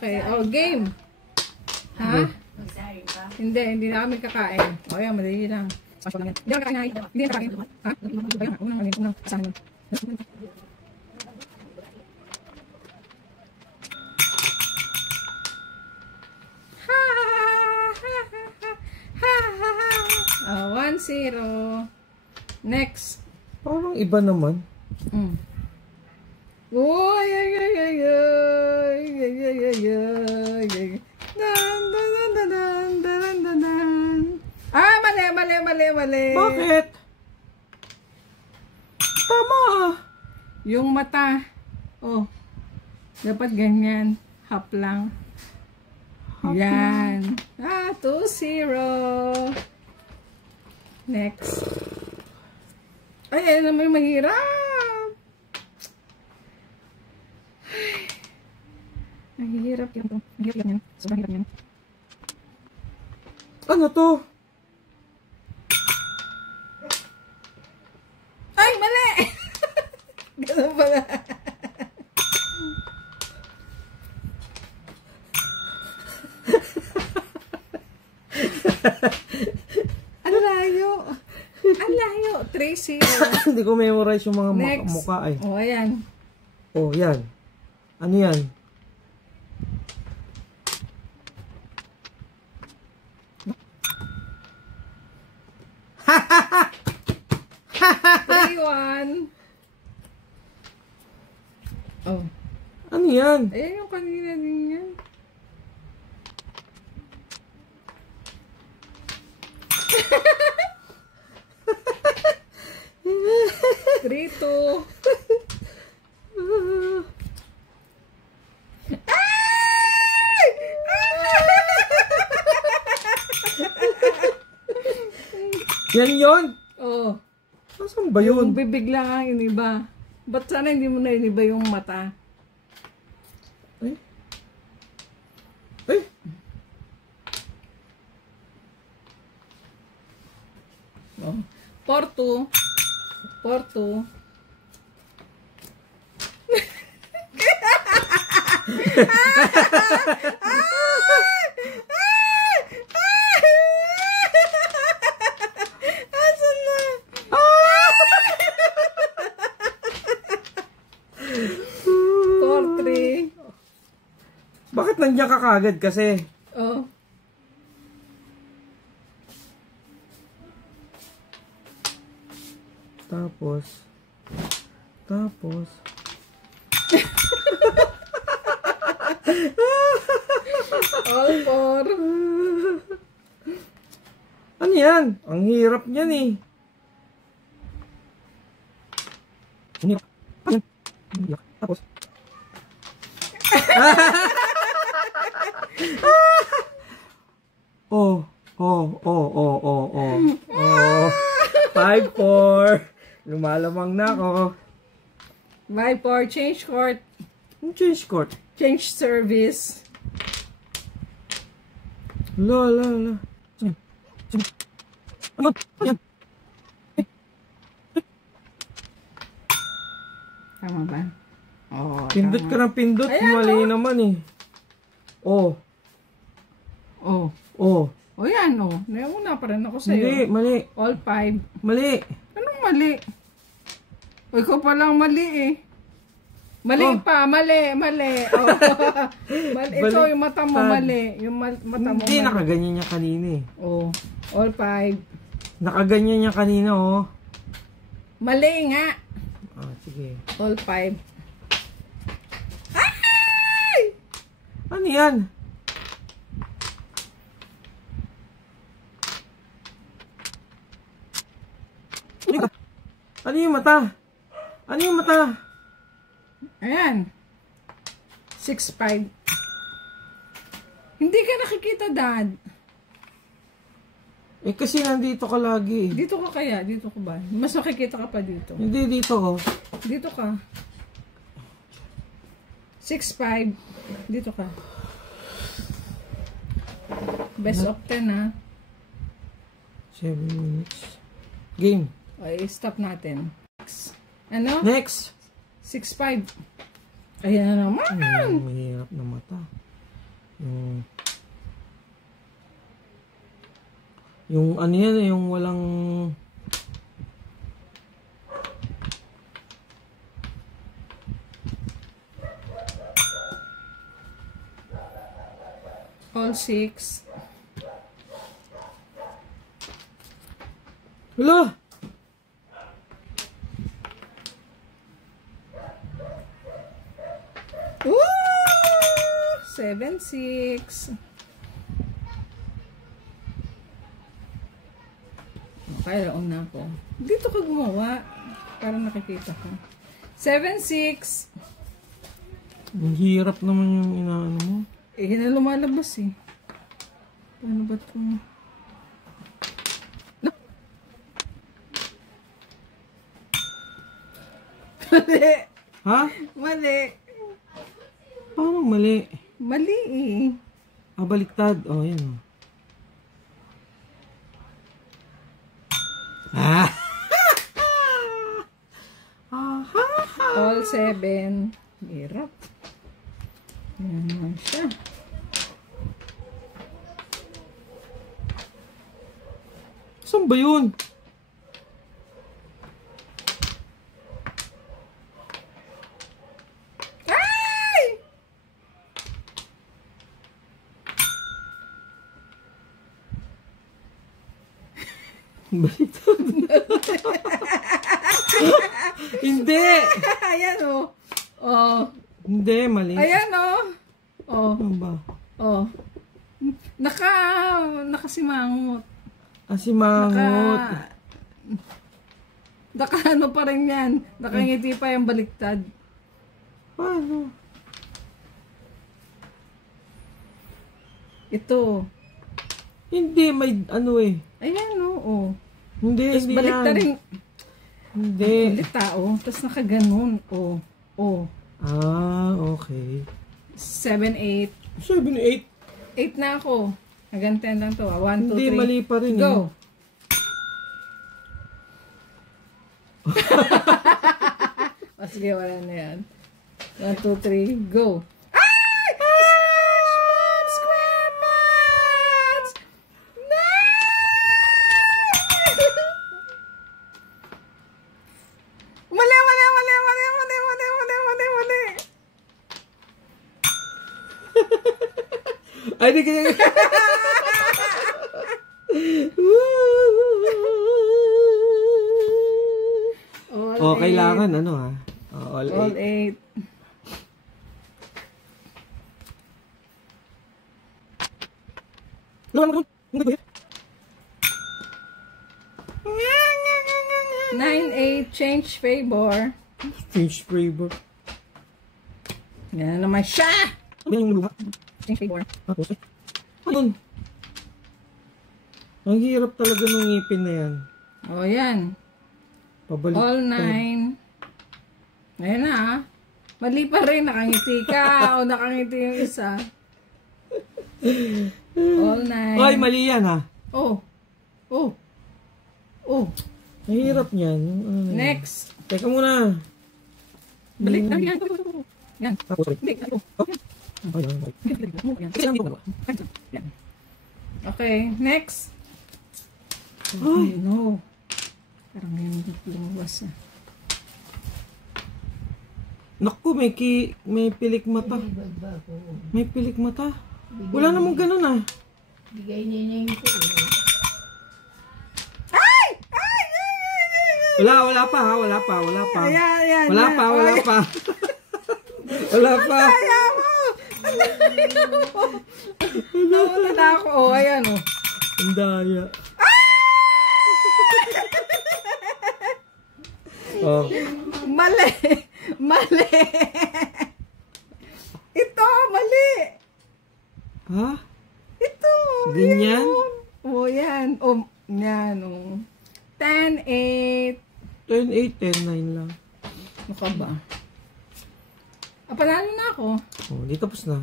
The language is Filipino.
Okay, oh, game. Ha? Hindi na kami kakain. O, yan, madali lang. Hindi na kakain na. Hindi na kakain. Ha? Unang asahan mo. Oh, 1-0. Next. Parang iba naman. Uy, ah, mali. Bakit? Tama. Yung mata. Oh. Dapat ganyan. Half lang. Yan. Ah, 2-0. Next. Ay, naman mahirap. Ay. Mahirap yan. Mahirap yan. Sobrang hirap yan. Ano to? Ay, mali! Ganun pala. Ang layo. 3-0. Hindi ko memorize yung mga Next. mukha ay. Oh, ayan. Oh, yan. Ano yan? Three, 1. Oh. Ano yan? Ayan yung kanina din yan. Three, 2. Yan yun? Oh. Nasaan ba yun? Yung bibig lang ang iniba. Ba't sana hindi mo na iniba yung mata? Ay. Ay. Oh. 4-2. 4-2. Asan na? 4-3. Bakit nandiyan ka kagad kasi? Oh. Tapos. All 4. Ano yan? Ang hirap niyan eh. Tapos. Oh. 5-4. Lumalamang na ako. 5-4. Change court. Yung change court. Change service. La. Ano? Yan. Tama ba? Oh, Pindot tama. ka ng pindot. Ayan, Mali oh. naman eh. Oh. O yan, o. Nauna pa rin ako sa'yo. Mali. All 5. Mali. Anong mali? O, ikaw palang mali eh. Mali pa, mali. Oh. Mali. Ito, yung mata mo mali. Yung mata mo Hindi, mali. nakaganyan niya kanina eh. Oh, all 5. Nakaganyan niya kanina oh. Mali nga. Ah, sige. All 5. Ay! Ano yan? Ano yung mata? Ano yung mata? Ayan. 6-5. Hindi ka nakikita, Dad. Eh kasi nandito ka lagi. Dito ka kaya? Dito ka ba? Mas nakikita ka pa dito. Hindi dito oh. Dito ka. 6-5. Dito ka. Best of 10 ha. 7 minutes. Game. Okay, stop natin. Ano? Next. 6-5. Ayan na naman. Mahirap na mata. Yung ano yan, yung walang... All 6. Hala! Woo! 7, 6. Okay, laon na ako. Dito ka gumawa. Para nakikita ko. 7, 6. Ang hirap naman yung inaano mo. Eh, na lumalabas eh. Paano ba ito? No. Mali. Ha? Mali. Paano mali? Mali eh. Ah, baliktad. Oh, yan. Ah! All 7. Hirap. Yan naman siya. Saan ba yun? Ay! Baliktad. Hindi! Ayan oh. Oh. Hindi, mali. Ayan oh. Oh. Ano ba? Oh. Nakasimangot. Ah, si Mangot. Naka ano pa rin yan. Nakangiti pa yung baliktad. Paano? Ito. Hindi, may ano eh. Ayan oh. Hindi, Tapos hindi baliktad yan. rin. Hindi. Ulit tao. Tapos nakaganon. Oh. Oh. Ah, okay. 7, 8. 7, 8. 8 na ako. Hanggang 10 lang to. 1, 2, 3. Hindi, mali pa rin Go. O sige, wala na yan. 1, 2, 3, go. Ay! Smash! Square match! No! Mali, mali, mali, mali, mali, mali, mali, mali, mali. Ay, di kaya. Oh, kailangan ano ha? Oh, all All 8. 8. Nine, 8, change favor. Change flavor. Yan naman siya! Ano yung luha? Change favor. Tapos eh. Ano? Ang hirap talaga ng ngipin na yan. O, yan. Pabalik. All 9. Ayan na, ah. Mali pa rin. Nakangiti ka. O, nakangiti yung isa. All 9. Ay, mali yan ha. Oh. Oh. Oh. Ang hirap niyan. Yung, ano, na yan. Next. Teka muna. Balik na yan. Yan. Tapos ulit. Balik. Oh. Ay, ay, ay. Yan. Kasi lang dito magawa. Yan. Okay. Next. Ay. No. Parang ngayon lumabas ah. Naku, may pilik mata. May pilik mata. Wala namang ganun ah. Bigay niya yung Ay! Ay! Ay! Ay! Ay! Wala pa ha. Wala pa. Ayan, ayan. Wala pa. Wala pa. Kaya mo! Nawala na ako. Oh, ayan oh. Ang daya. Oh. Mali! Mali! Ito, mali! Ha? Ito! Ganyan? Oh, yan. Oh, yan. Oh. 10, 8. 10, 8, 10, 9 lang. Ano ka ba? Ah, panalo na ako. Oh, di tapos na.